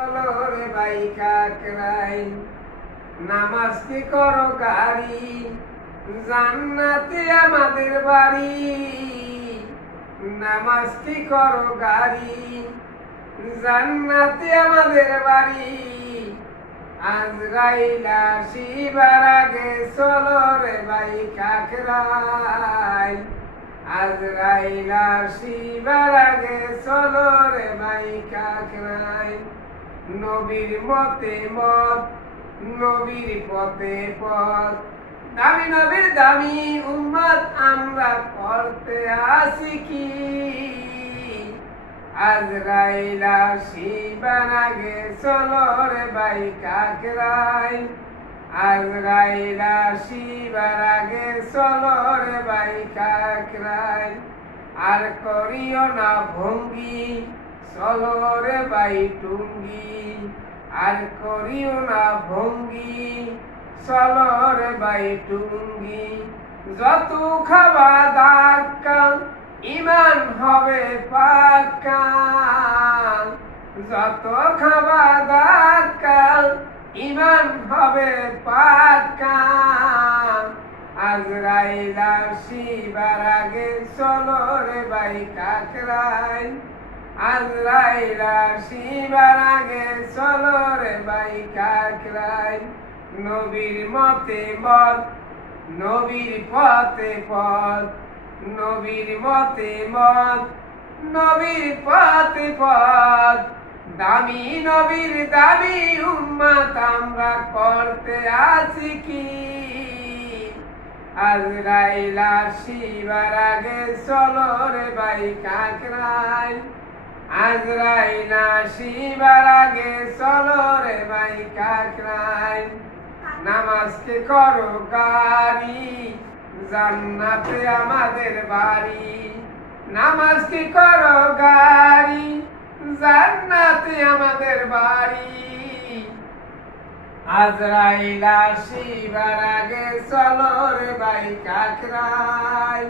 চলো রে ভাই কাকরাই, নামাজটি করো গাড়ি, জান্নাতে আমাদের বাড়ি। নামাজটি করো গাড়ি, জান্নাতে আমাদের বাড়ি। আজরাইল আসিবার আগে চলো রে ভাই কাকরাই, আজরাইল আসিবার আগে চলো রে ভাই কাকরাই। নবীর মতে মত, নবীর পথে পথ, দামি নবীর দামি উম্মত আমরা করতে আসি কি। আজরাইল আসিবার আগে চলো রে ভাই কাকরাই, আজরাইল আসিবার আগে চলো রে ভাই কাকরাই। আর করিও না ভঙ্গি, চলো রে ভাই টুঙ্গি। আর করিও না ভঙ্গি, চলো রে ভাই টুঙ্গি। যত খাবা ধাক্কা ইমান হবে পাক্কা, যত খাবা ধাক্কা ইমান হবে পাক্কা। আজরাইল আসিবার আগে চলো রে ভাই কাকরাই, আজরাইল আসিবার আগে চলো রে ভাই কাকরাই। নবীর মতে মত, নবীর পথে পথ, নবীর মতে মত, নবীর পথে পথ। দামি নবীর দামি উম্মত আমরা করতে আছি কি। আজরাইল আসিবার আগে চলো রে ভাই কাকরাই, আজরাইল আসিবার আগে চলো রে ভাই কাকরাই। নামাজকে করো গাড়ি, জান্নাতে আমাদের বাড়ি। নামাজকে করো গাড়ি, জান্নাতে আমাদের বাড়ি। আজরাইল আসিবার আগে চলো রে ভাই কাকরাই,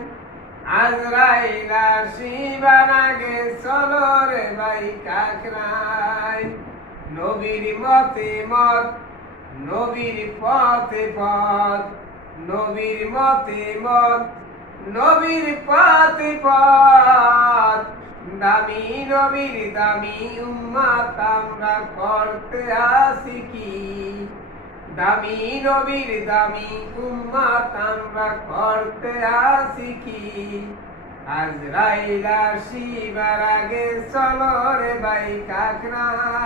আজরাইল আসিবার আগে চলো রে ভাই কাকরাই। নবীর মতে মত, নবীর পথে পথ, নবীর মতে মত, নবীর পথে পথ। দামি নবীর দামি উম্মত আমরা করতে আসি কি। দামি নবীর দামি উম্মত আমরা করতে আসি কি। আজরাইল আসিবার আগে চলো রে ভাই কাকরাই।